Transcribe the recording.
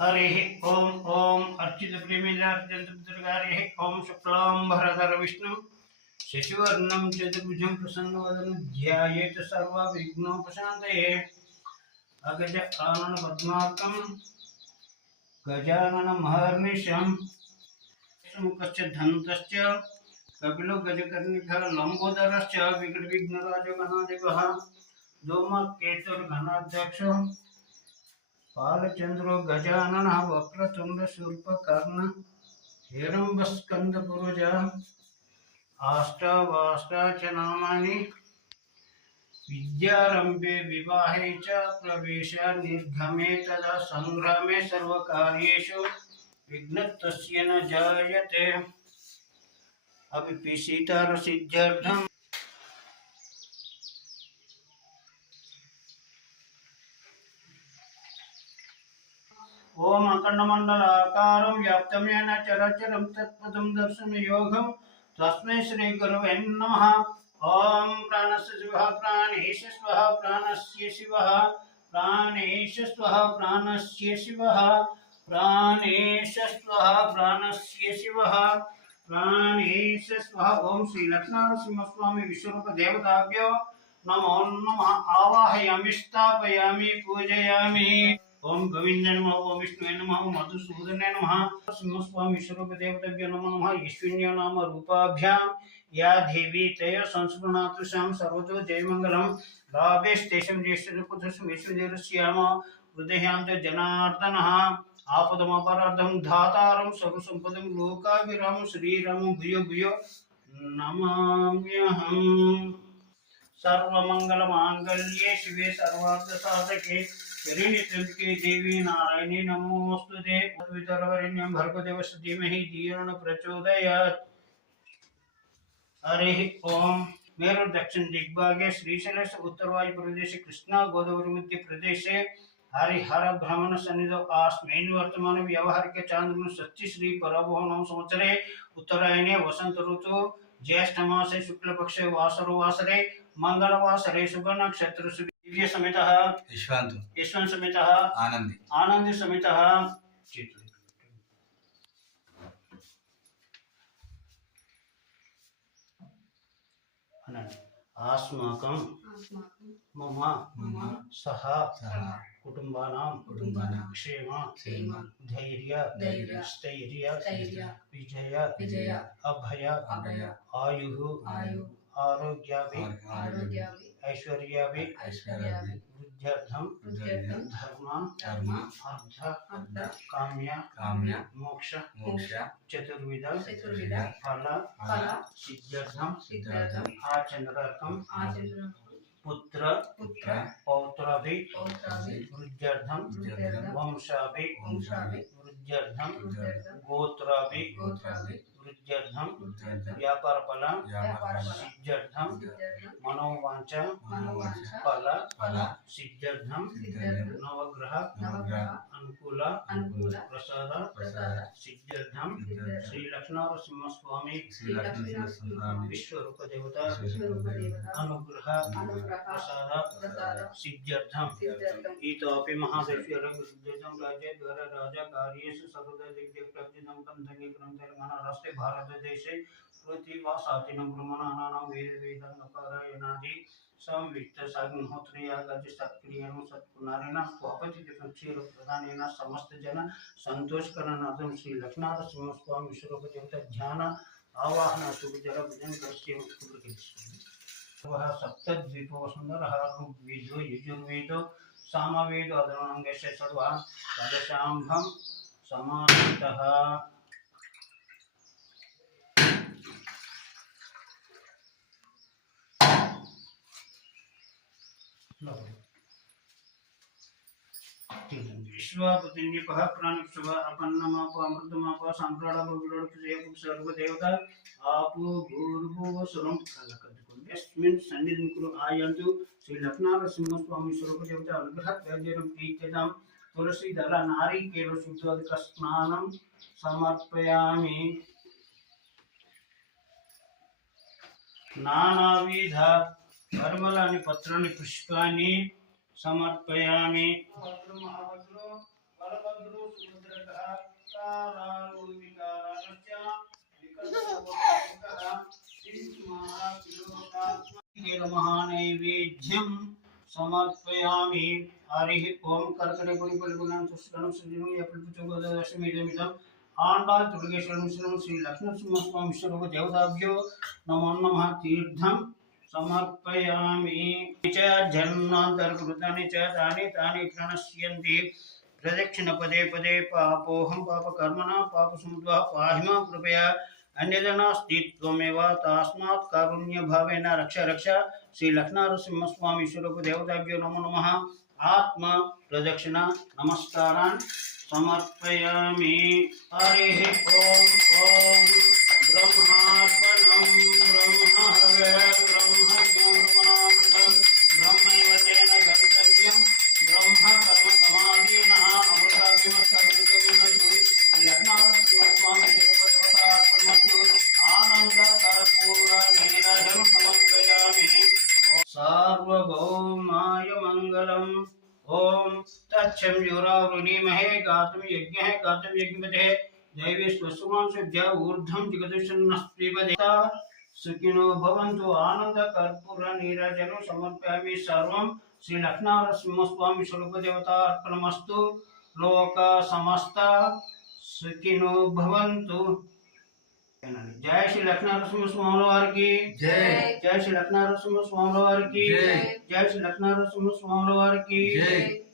हरे ओम ओम अर्चित प्रेमिलार्जंतुर्गारे ओम शुक्लांबरधर विष्णु शशिवर्णं चतुर्भुजं प्रसन्नवदनं ध्यायेत सर्वविघ्नोपशान्तये अगज आनन पद्मार्कं गजाननमहर्निशं मुखश्च धन्तश्च कपिलो गजकर्णिकः लम्बोदरश्च विघ्नराजगणाधिपः धूमकेतुर्घनाध्यक्षो बालचंद्रो गजानन वक्रतुंड शूर्पकर्ण हिरण्यस्कंदपुरुष आष्टावाष्टा च नामानि विद्यारंभे विवाहे च प्रवेश निर्गमे तदा संग्रामे सर्वकार्येषु विघ्नस्तस्य न जायते अभिपिसीतारसिद्ध्यर्थम् ओम अखंडमंडलाकारं व्याप्तं येन चराचरं तत्पदं दर्शनयोगं तस्मै श्री गुरवे नमः। ओम प्राणस्य शिवः प्राणेश स्वः प्राणस्य शिवः प्राणेश स्वः प्राणस्य शिवः प्राणेश स्वः प्राणस्य शिवः प्राणेश स्वः। ओम श्री लक्ष्मीनरसिंहस्वामी विश्वरूप देवताभ्यो नमो नमः। आवाहयामि स्थापयामि पूजयामि। ओम गोविंद नमः ओम विष्णु नमः ओम मधुसूदन नमः सिंहस्वामी स्वरूप देवताभ्यो नमो नमः। ईश्वन्यो नाम रूपाभ्यां या देवी तया संस्कृणातु शाम सर्वतो जयमंगलम लाभेस्तेषं ज्येष्ठपुत्रस्य विश्वदेवस्याम हृदयान्त जनार्दनः आपदमपरार्धं धातारं सर्वसम्पदं लोकाभिरामं श्रीरामं भूयो भूयो नमाम्यहम्। सर्वमंगलमांगल्ये शिवे सर्वार्थसाधके शरण्ये देवी नारायणी नमोस्तुते। वितरवरेण्यं भर्गदेवस्य धीमहि धियो न प्रचोदयात्। हरि ओम। मेरु दक्षिण दिग्भागे श्रीशैलस्य उत्तरवायु प्रदेशे कृष्णा गोदावरी मध्य प्रदेशे हरिहर ब्राह्मण सन्निधौ अस्मिन् वर्तमान व्यावहारिक चांद्रमाने षष्ठी श्री परभवनम संवत्सरे उत्तरायणे वसंत ऋतु ज्येष्ठ मासे शुक्ल पक्षे वासरो वासरे मंगलवासरे शुभ नक्षत्र दिव्य समेतः यशवंत समेतः आनंदी समेतः अस्माकं मम सह कुटुंबानां क्षेम धैर्य स्थैर्य विजय अभय आयुः आरोग्याभि ऐश्वर्याभि वृद्ध्यर्थं धर्म अर्थ काम्य मोक्ष चतुर्विध फल सिद्ध्यर्थं आचन्द्रार्थं पुत्र पौत्राभि वृद्ध्यर्थं वंशाभि वृद्ध्यर्थं गोत्राभि वृद्ध्यर्थं व्यापार फल सिद्ध्यर्थं मनोवांचा फल सिद्ध्यर्थं नवग्रह अनुकूल प्रसाद सिद्ध्यर्थं श्री लक्ष्मीनरसिंहस्वामी विश्वरूप देवता अनुग्रह प्रसाद सिद्ध्यर्थं इतोपि महादेश्वरं राज्य द्वारा राजा कार्येषु सर्वदा दिग्देवतां कंठं तेलंगाना राष्ट्रे भारत देशे प्रतिवासातिनं ब्रह्मणानां वेदांगपारायणादि संवित्त साग्निहोत्री यागादि सत्क्रियां सत्कुमारेण स्वापतितं क्षीर प्रदानेन समस्त जन संतोषकरणार्थं श्री लक्ष्मीनरसिंहस्वामी विश्वरूप देवता ध्यान आवाहन सुजल भजन करस्य वह सप्तद्वीपो सुंदरः ऋग्वेदो यजुर्वेदो सामवेदो अधर्वाङ्गस्य सर्वः तदशाम्भं समाहितः। विश्वापतिन्यपः प्राणिक्षव अपन्नमाप अमृतमाप सम्प्राणाप विरोधजयपुर सर्वदेवता आपो भूर्भुवस्वरं यस्मिन् सन्निधिं कुरु आयन्तु श्री लक्ष्मीनरसिंहस्वामी स्वरूप देवता अनुग्रह वैद्यं प्रीत्यतां तुलसीदल नारिकेल शुद्धोदक स्नानं समर्पयामि। नानाविध परिमलानि पत्राणि पुष्पाणि समर्पयामि। बलभद्रो వికారాలు వికారాలస్య మహానైవేద్యం సమర్పయామి. హరి ఓం. కర్కడే పొడి పలుకున్నాను సుష్కరం సుజనం ఎప్పుడు ఆండాల్ తుర్గేశ్వరం శ్రీ లక్ష్మీనరసింహస్వామి స్వరూప దేవతాభ్యో నమో నమః. తీర్థం సమర్పయామి. జన్మాంతర్కృతాని చ తాని తాని ప్రణశ్యంతి ప్రదక్షిణ పదే పదే. పాపోహం పాపకర్మణ పాపసముద్వః పాహి మాం కృపయా. అన్యజనాస్తి త్వమేవ తస్మాత్ కారుణ్య భావేన రక్ష రక్ష. శ్రీ లక్ష్మీనరసింహస్వామి స్వరూప దేవతాభ్యో నమో నమః. ఆత్మ ప్రదక్షిణ నమస్కారాన్ సమర్పయామి. హరి ఓం. ఓం బ్రహ్మార్పణం బ్రహ్మహవే బ్రహ్మజ్ఞానమృతం బ్రహ్మైవ తేన గంతవ్యం బ్రహ్మ కర్మ సమాధీనః అమృతాభిమస్తమితుమినస్తు. లక్ష్మీనరసింహస్వామి దేవతార్పణమస్తు. ఆనంద కర్పూర నీరాజనం సమర్పయామి. సార్వభౌమాయ మంగళం. ओम तच्छं युरावृणीमहे गातुं यज्ञः गातुं यज्ञपते दैवी स्वस्वान् शुद्ध्या ऊर्ध्वं जगदुष्णस्त्रिपदेता सुखिनो भवन्तु. आनंद कर्पूर नीराजनं समर्पयामि. सर्वं श्री लक्ष्मणनरसिंहस्वामी स्वरूप देवता अर्पणमस्तु. लोक समस्त सुखिनो भवन्तु. जय श्री लक्ष्मणनरसिंहस्वामी वारिकी जय. जय श्री लक्ष्मणनरसिंहस्वामी वारिकी जय. जय श्री लक्ष्मणनरसिंहस्वामी वारिकी जय.